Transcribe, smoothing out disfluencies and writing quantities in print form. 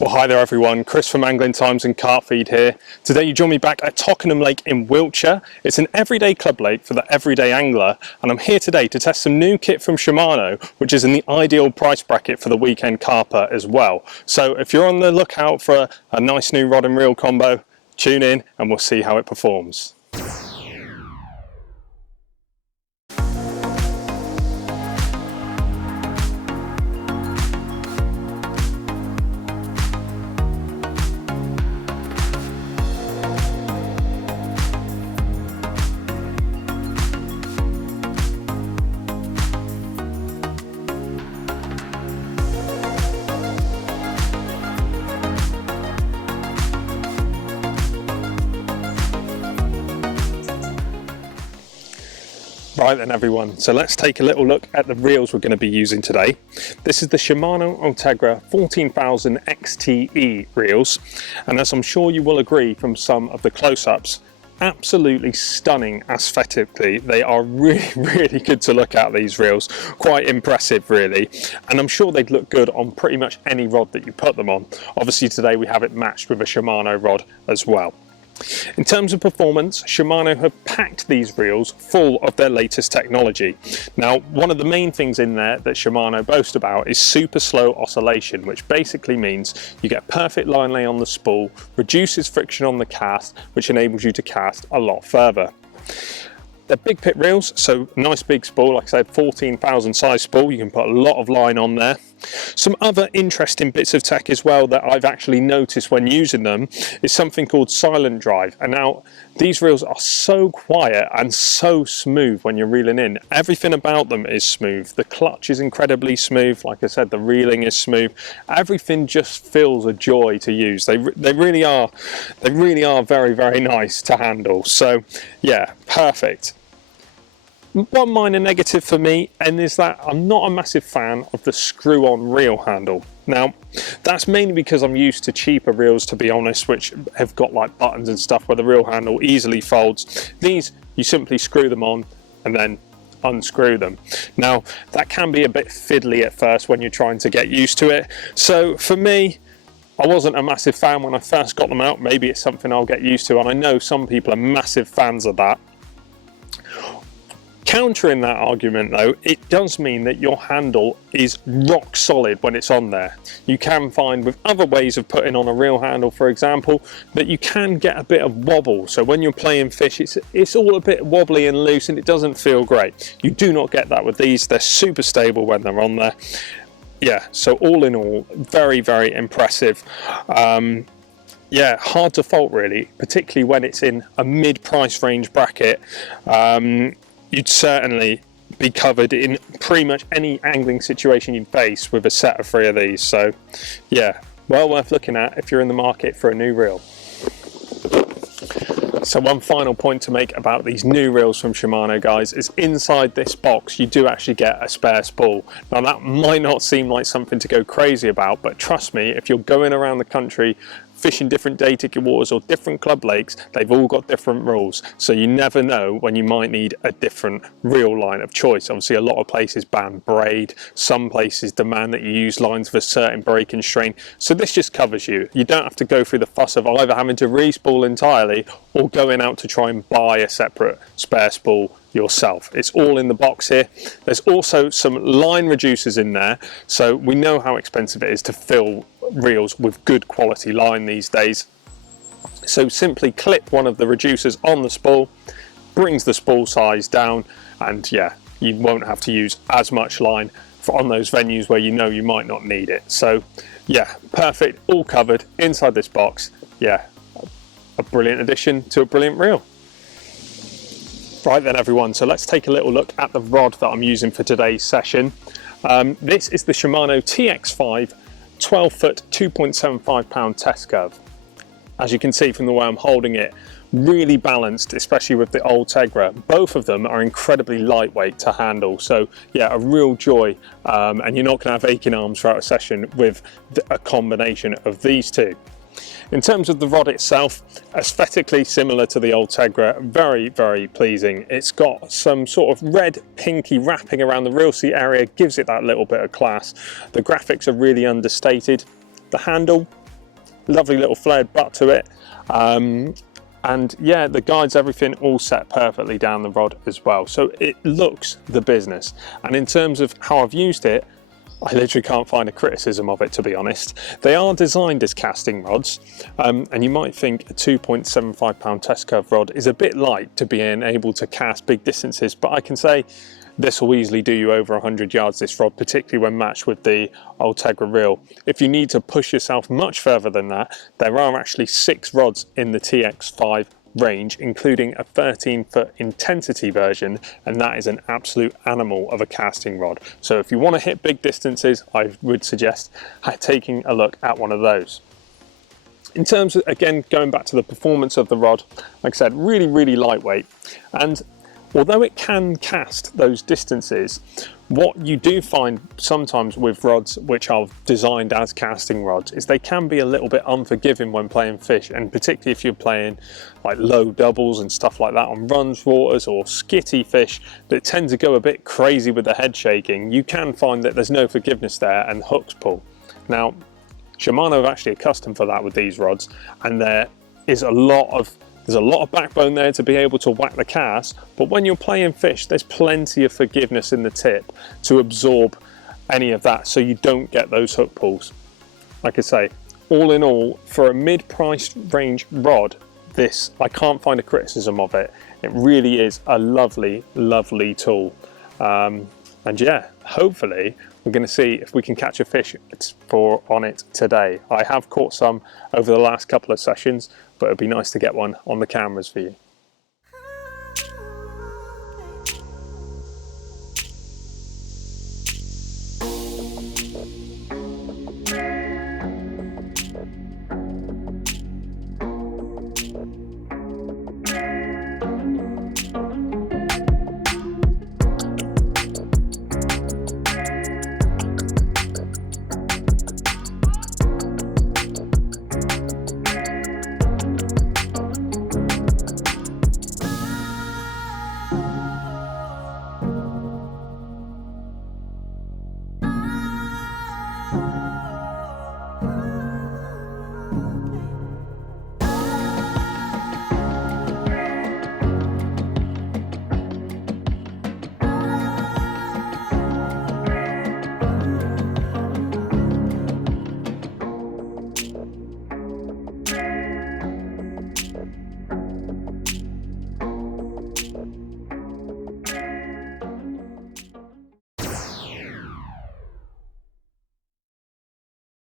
Well, hi there everyone, Chris from Angling Times and Carpfeed here. Today you join me back at Tockenham Lake in Wiltshire. It's an everyday club lake for the everyday angler, and I'm here today to test some new kit from Shimano, which is in the ideal price bracket for the weekend carper as well. So if you're on the lookout for a nice new rod and reel combo, tune in and we'll see how it performs. Right then everyone, so let's take a little look at the reels we're going to be using today. This is the Shimano Ultegra 14,000 XTE reels, and as I'm sure you will agree from some of the close-ups, absolutely stunning aesthetically. They are really good to look at, these reels. Quite impressive really, and I'm sure they'd look good on pretty much any rod that you put them on. Obviously today we have it matched with a Shimano rod as well. In terms of performance, Shimano have packed these reels full of their latest technology. Now, one of the main things in there that Shimano boast about is super slow oscillation, which basically means you get perfect line lay on the spool, reduces friction on the cast, which enables you to cast a lot further. They're big pit reels, so nice big spool, like I said, 14,000 size spool, you can put a lot of line on there. Some other interesting bits of tech as well that I've actually noticed when using them is something called silent drive. And now these reels are so quiet and so smooth when you're reeling in. Everything about them is smooth. The clutch is incredibly smooth, like I said, the reeling is smooth. Everything just feels a joy to use. They really are very nice to handle. So yeah, perfect. One minor negative for me, and is that I'm not a massive fan of the screw-on reel handle. Now, that's mainly because I'm used to cheaper reels, to be honest, which have got like buttons and stuff where the reel handle easily folds. These, you simply screw them on and then unscrew them. Now, that can be a bit fiddly at first when you're trying to get used to it. So for me, I wasn't a massive fan when I first got them out. Maybe it's something I'll get used to, and I know some people are massive fans of that. Countering that argument though, it does mean that your handle is rock solid when it's on there. You can find with other ways of putting on a reel handle, for example, that you can get a bit of wobble. So when you're playing fish, it's all a bit wobbly and loose and it doesn't feel great. You do not get that with these. They're super stable when they're on there. Yeah, so all in all, very impressive. Yeah, hard to fault really, particularly when it's in a mid-price range bracket. You'd certainly be covered in pretty much any angling situation you'd face with a set of 3 of these. So yeah, well worth looking at if you're in the market for a new reel. So one final point to make about these new reels from Shimano, guys, is inside this box you do actually get a spare spool. Now that might not seem like something to go crazy about, but trust me, if you're going around the country fishing different day ticket waters or different club lakes, they've all got different rules, so you never know when you might need a different reel line of choice. Obviously a lot of places ban braid, some places demand that you use lines of a certain break and strain, so this just covers you. You don't have to go through the fuss of either having to re-spool entirely or going out to try and buy a separate spare spool yourself. It's all in the box here. There's also some line reducers in there, so we know how expensive it is to fill reels with good quality line these days. So simply clip one of the reducers on the spool, brings the spool size down, and yeah, you won't have to use as much line on those venues where you know you might not need it. So yeah, perfect, all covered inside this box. Yeah, a brilliant addition to a brilliant reel. Right then everyone, so let's take a little look at the rod that I'm using for today's session. This is the Shimano TX-5 12-foot 2.75 pound test curve. As you can see from the way I'm holding it, really balanced, especially with the Ultegra. Both of them are incredibly lightweight to handle, so yeah, a real joy, and you're not going to have aching arms throughout a session with a combination of these two. In terms of the rod itself, aesthetically similar to the Ultegra, very pleasing. It's got some sort of red pinky wrapping around the reel seat area, gives it that little bit of class. The graphics are really understated. The handle, lovely little flared butt to it. And yeah, the guides, everything all set perfectly down the rod as well. So it looks the business. And in terms of how I've used it, I literally can't find a criticism of it, to be honest. They are designed as casting rods, and you might think a 2.75 pound test curve rod is a bit light to being able to cast big distances, but I can say this will easily do you over 100 yards, this rod, particularly when matched with the Ultegra reel. If you need to push yourself much further than that, there are actually 6 rods in the TX-5 range, including a 13-foot intensity version, and that is an absolute animal of a casting rod. So if you want to hit big distances, I would suggest taking a look at one of those. In terms of, again, going back to the performance of the rod, like I said, really lightweight, and although it can cast those distances, what you do find sometimes with rods which are designed as casting rods is they can be a little bit unforgiving when playing fish, and particularly if you're playing like low doubles and stuff like that on runs waters or skitty fish that tend to go a bit crazy with the head shaking, you can find that there's no forgiveness there and hooks pull. Now, Shimano are actually accustomed for that with these rods, and there's a lot of backbone there to be able to whack the cast, but when you're playing fish, there's plenty of forgiveness in the tip to absorb any of that so you don't get those hook pulls. Like I say, all in all, for a mid-priced range rod, I can't find a criticism of it. It really is a lovely tool. And yeah, hopefully we're going to see if we can catch a fish on it today. I have caught some over the last couple of sessions, but it'd be nice to get one on the cameras for you.